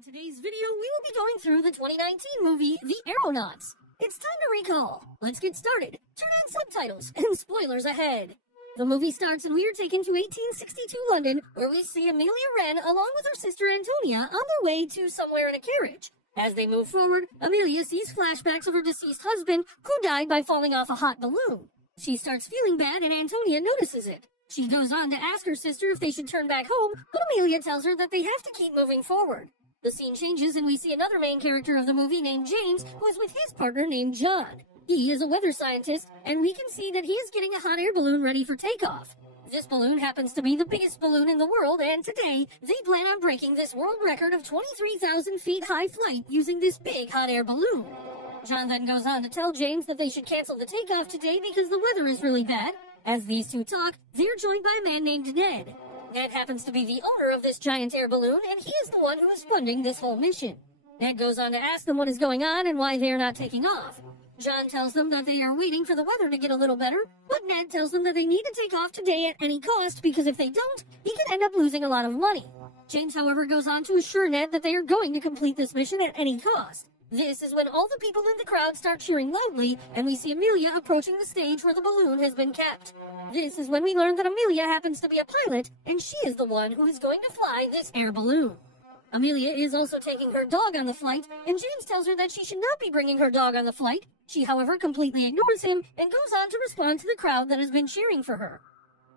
In today's video, we will be going through the 2019 movie, The Aeronauts. It's time to recall. Let's get started. Turn on subtitles, and spoilers ahead. The movie starts and we are taken to 1862 London, where we see Amelia Wren along with her sister Antonia on their way to somewhere in a carriage. As they move forward, Amelia sees flashbacks of her deceased husband, who died by falling off a hot balloon. She starts feeling bad and Antonia notices it. She goes on to ask her sister if they should turn back home, but Amelia tells her that they have to keep moving forward. The scene changes and we see another main character of the movie named James, who is with his partner named John. He is a weather scientist, and we can see that he is getting a hot air balloon ready for takeoff. This balloon happens to be the biggest balloon in the world, and today, they plan on breaking this world record of 23,000 feet high flight using this big hot air balloon. John then goes on to tell James that they should cancel the takeoff today because the weather is really bad. As these two talk, they're joined by a man named Ned. Ned happens to be the owner of this giant air balloon, and he is the one who is funding this whole mission. Ned goes on to ask them what is going on and why they are not taking off. John tells them that they are waiting for the weather to get a little better, but Ned tells them that they need to take off today at any cost because if they don't, he could end up losing a lot of money. James, however, goes on to assure Ned that they are going to complete this mission at any cost. This is when all the people in the crowd start cheering loudly, and we see Amelia approaching the stage where the balloon has been kept. This is when we learn that Amelia happens to be a pilot, and she is the one who is going to fly this air balloon. Amelia is also taking her dog on the flight, and James tells her that she should not be bringing her dog on the flight. She, however, completely ignores him and goes on to respond to the crowd that has been cheering for her.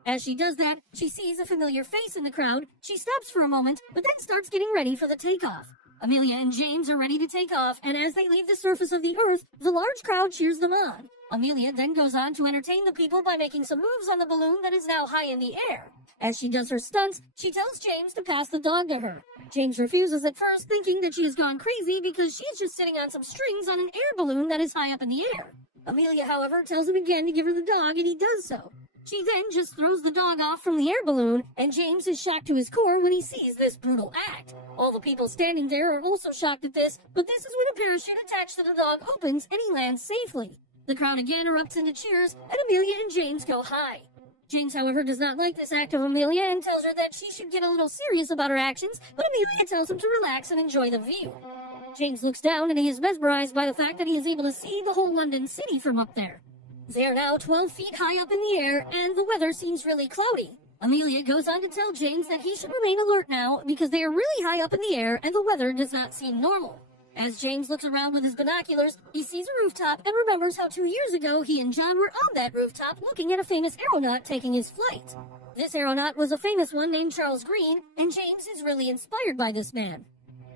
As she does that, she sees a familiar face in the crowd. She stops for a moment, but then starts getting ready for the takeoff. Amelia and James are ready to take off, and as they leave the surface of the earth, the large crowd cheers them on. Amelia then goes on to entertain the people by making some moves on the balloon that is now high in the air. As she does her stunts, she tells James to pass the dog to her. James refuses at first, thinking that she has gone crazy because she is just sitting on some strings on an air balloon that is high up in the air. Amelia, however, tells him again to give her the dog, and he does so. She then just throws the dog off from the air balloon, and James is shocked to his core when he sees this brutal act. All the people standing there are also shocked at this, but this is when a parachute attached to the dog opens and he lands safely. The crowd again erupts into cheers, and Amelia and James go high. James, however, does not like this act of Amelia and tells her that she should get a little serious about her actions, but Amelia tells him to relax and enjoy the view. James looks down and he is mesmerized by the fact that he is able to see the whole London city from up there. They are now 12 feet high up in the air, and the weather seems really cloudy. Amelia goes on to tell James that he should remain alert now because they are really high up in the air and the weather does not seem normal. As James looks around with his binoculars, he sees a rooftop and remembers how 2 years ago he and John were on that rooftop looking at a famous aeronaut taking his flight. This aeronaut was a famous one named Charles Green, and James is really inspired by this man.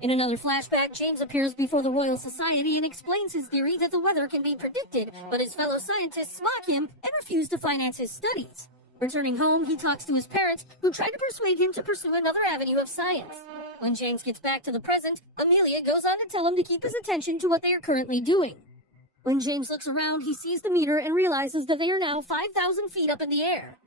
In another flashback, James appears before the Royal Society and explains his theory that the weather can be predicted, but his fellow scientists mock him and refuse to finance his studies. Returning home, he talks to his parents, who try to persuade him to pursue another avenue of science. When James gets back to the present, Amelia goes on to tell him to keep his attention to what they are currently doing. When James looks around, he sees the meter and realizes that they are now 5,000 feet up in the air.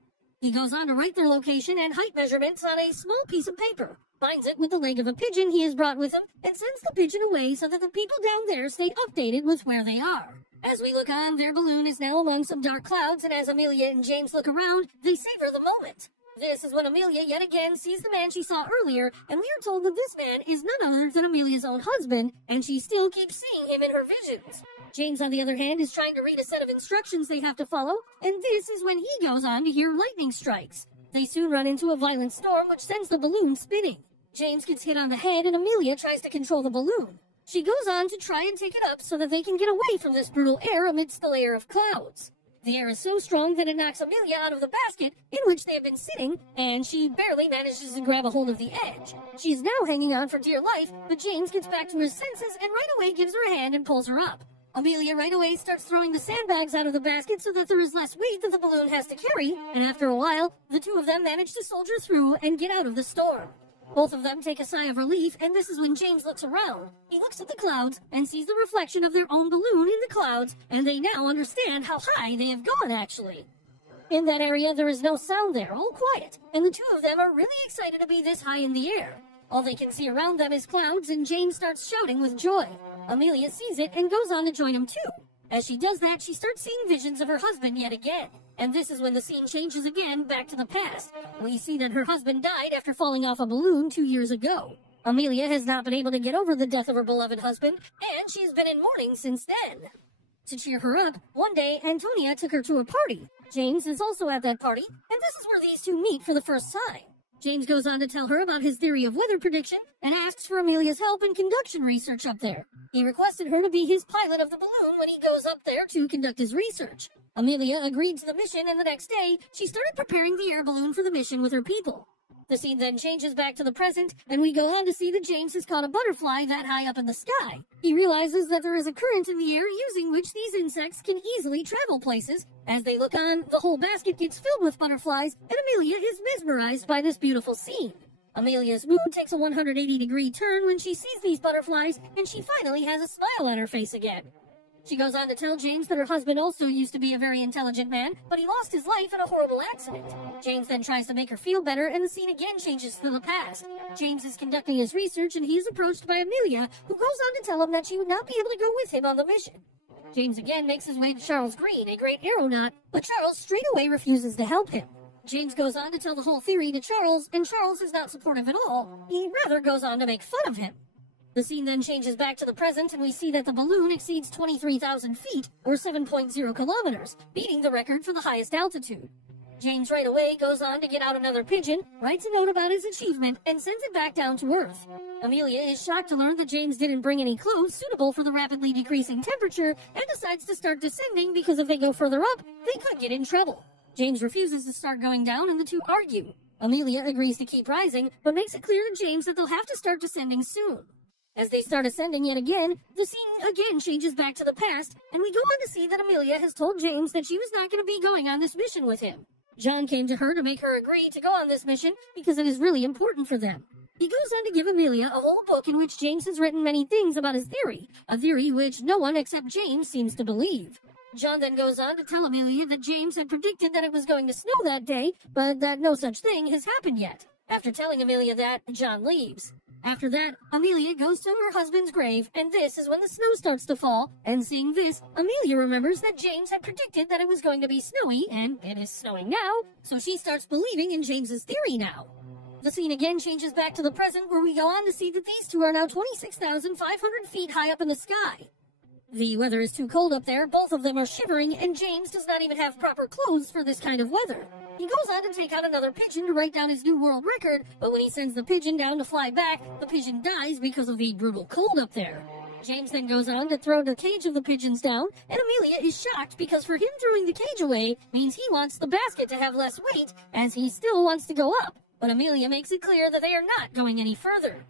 He goes on to write their location and height measurements on a small piece of paper, binds it with the leg of a pigeon he has brought with him, and sends the pigeon away so that the people down there stay updated with where they are. As we look on, their balloon is now among some dark clouds, and as Amelia and James look around, they savor the moment. This is when Amelia yet again sees the man she saw earlier, and we are told that this man is none other than Amelia's own husband, and she still keeps seeing him in her visions. James, on the other hand, is trying to read a set of instructions they have to follow, and this is when he goes on to hear lightning strikes. They soon run into a violent storm which sends the balloon spinning. James gets hit on the head, and Amelia tries to control the balloon. She goes on to try and take it up so that they can get away from this brutal air amidst the layer of clouds. The air is so strong that it knocks Amelia out of the basket in which they have been sitting, and she barely manages to grab a hold of the edge. She is now hanging on for dear life, but James gets back to his senses and right away gives her a hand and pulls her up. Amelia right away starts throwing the sandbags out of the basket so that there is less weight that the balloon has to carry, and after a while, the two of them manage to soldier through and get out of the storm. Both of them take a sigh of relief, and this is when James looks around. He looks at the clouds and sees the reflection of their own balloon in the clouds, and they now understand how high they have gone, actually. In that area, there is no sound there, all quiet, and the two of them are really excited to be this high in the air. All they can see around them is clouds, and James starts shouting with joy. Amelia sees it and goes on to join him too. As she does that, she starts seeing visions of her husband yet again. And this is when the scene changes again back to the past. We see that her husband died after falling off a balloon 2 years ago. Amelia has not been able to get over the death of her beloved husband, and she's been in mourning since then. To cheer her up, one day Antonia took her to a party. James is also at that party, and this is where these two meet for the first time. James goes on to tell her about his theory of weather prediction and asks for Amelia's help in conduction research up there. He requested her to be his pilot of the balloon when he goes up there to conduct his research. Amelia agreed to the mission, and the next day, she started preparing the air balloon for the mission with her people. The scene then changes back to the present, and we go on to see that James has caught a butterfly that high up in the sky. He realizes that there is a current in the air using which these insects can easily travel places. As they look on, the whole basket gets filled with butterflies, and Amelia is mesmerized by this beautiful scene. Amelia's mood takes a 180-degree turn when she sees these butterflies, and she finally has a smile on her face again. She goes on to tell James that her husband also used to be a very intelligent man, but he lost his life in a horrible accident. James then tries to make her feel better, and the scene again changes to the past. James is conducting his research, and he is approached by Amelia, who goes on to tell him that she would not be able to go with him on the mission. James again makes his way to Charles Green, a great aeronaut, but Charles straight away refuses to help him. James goes on to tell the whole theory to Charles, and Charles is not supportive at all. He rather goes on to make fun of him. The scene then changes back to the present, and we see that the balloon exceeds 23,000 feet, or 7.0 kilometers, beating the record for the highest altitude. James right away goes on to get out another pigeon, writes a note about his achievement, and sends it back down to Earth. Amelia is shocked to learn that James didn't bring any clothes suitable for the rapidly decreasing temperature, and decides to start descending because if they go further up, they could get in trouble. James refuses to start going down, and the two argue. Amelia agrees to keep rising, but makes it clear to James that they'll have to start descending soon. As they start ascending yet again, the scene again changes back to the past, and we go on to see that Amelia has told James that she was not going to be going on this mission with him. John came to her to make her agree to go on this mission because it is really important for them. He goes on to give Amelia a whole book in which James has written many things about his theory, a theory which no one except James seems to believe. John then goes on to tell Amelia that James had predicted that it was going to snow that day, but that no such thing has happened yet. After telling Amelia that, John leaves. After that, Amelia goes to her husband's grave, and this is when the snow starts to fall, and seeing this, Amelia remembers that James had predicted that it was going to be snowy, and it is snowing now, so she starts believing in James's theory now. The scene again changes back to the present, where we go on to see that these two are now 26,500 feet high up in the sky. The weather is too cold up there, both of them are shivering, and James does not even have proper clothes for this kind of weather. He goes on to take out another pigeon to write down his new world record, but when he sends the pigeon down to fly back, the pigeon dies because of the brutal cold up there. James then goes on to throw the cage of the pigeons down, and Amelia is shocked because for him throwing the cage away means he wants the basket to have less weight, as he still wants to go up, but Amelia makes it clear that they are not going any further.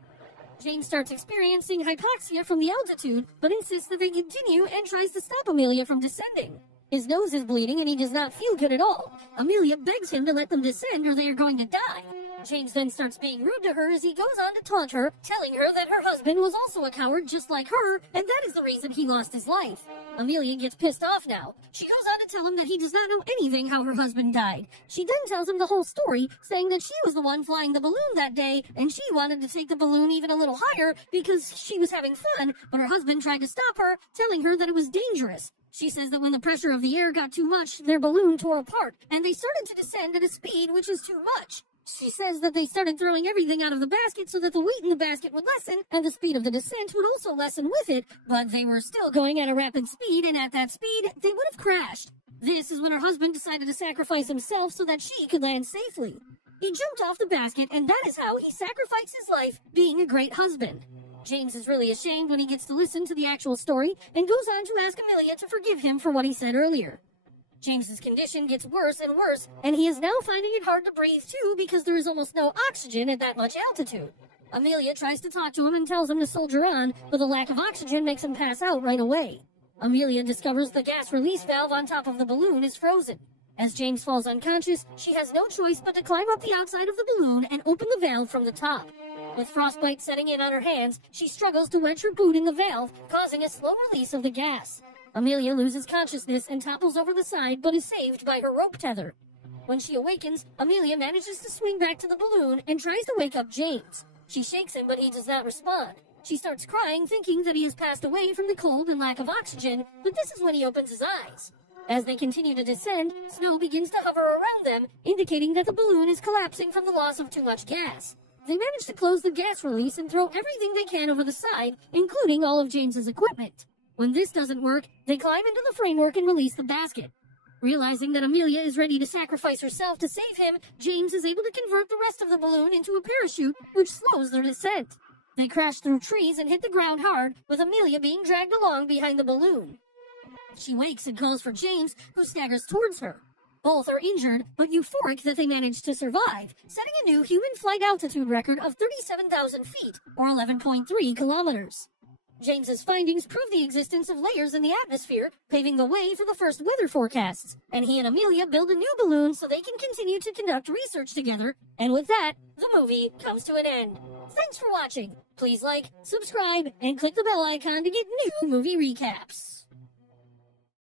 James starts experiencing hypoxia from the altitude, but insists that they continue and tries to stop Amelia from descending. His nose is bleeding and he does not feel good at all. Amelia begs him to let them descend or they are going to die. James then starts being rude to her as he goes on to taunt her, telling her that her husband was also a coward just like her, and that is the reason he lost his life. Amelia gets pissed off now. She goes on to tell him that he does not know anything how her husband died. She then tells him the whole story, saying that she was the one flying the balloon that day, and she wanted to take the balloon even a little higher because she was having fun, but her husband tried to stop her, telling her that it was dangerous. She says that when the pressure of the air got too much, their balloon tore apart, and they started to descend at a speed which was too much. She says that they started throwing everything out of the basket so that the weight in the basket would lessen, and the speed of the descent would also lessen with it, but they were still going at a rapid speed, and at that speed, they would have crashed. This is when her husband decided to sacrifice himself so that she could land safely. He jumped off the basket, and that is how he sacrificed his life, being a great husband. James is really ashamed when he gets to listen to the actual story, and goes on to ask Amelia to forgive him for what he said earlier. James's condition gets worse and worse, and he is now finding it hard to breathe too because there is almost no oxygen at that much altitude. Amelia tries to talk to him and tells him to soldier on, but the lack of oxygen makes him pass out right away. Amelia discovers the gas release valve on top of the balloon is frozen. As James falls unconscious, she has no choice but to climb up the outside of the balloon and open the valve from the top. With frostbite setting in on her hands, she struggles to wedge her boot in the valve, causing a slow release of the gas. Amelia loses consciousness and topples over the side, but is saved by her rope tether. When she awakens, Amelia manages to swing back to the balloon and tries to wake up James. She shakes him, but he does not respond. She starts crying, thinking that he has passed away from the cold and lack of oxygen, but this is when he opens his eyes. As they continue to descend, snow begins to hover around them, indicating that the balloon is collapsing from the loss of too much gas. They manage to close the gas release and throw everything they can over the side, including all of James's equipment. When this doesn't work, they climb into the framework and release the basket. Realizing that Amelia is ready to sacrifice herself to save him, James is able to convert the rest of the balloon into a parachute, which slows their descent. They crash through trees and hit the ground hard, with Amelia being dragged along behind the balloon. She wakes and calls for James, who staggers towards her. Both are injured, but euphoric that they managed to survive, setting a new human flight altitude record of 37,000 feet, or 11.3 kilometers. James's findings prove the existence of layers in the atmosphere, paving the way for the first weather forecasts, and he and Amelia build a new balloon so they can continue to conduct research together, and with that, the movie comes to an end. Thanks for watching. Please like, subscribe, and click the bell icon to get new movie recaps.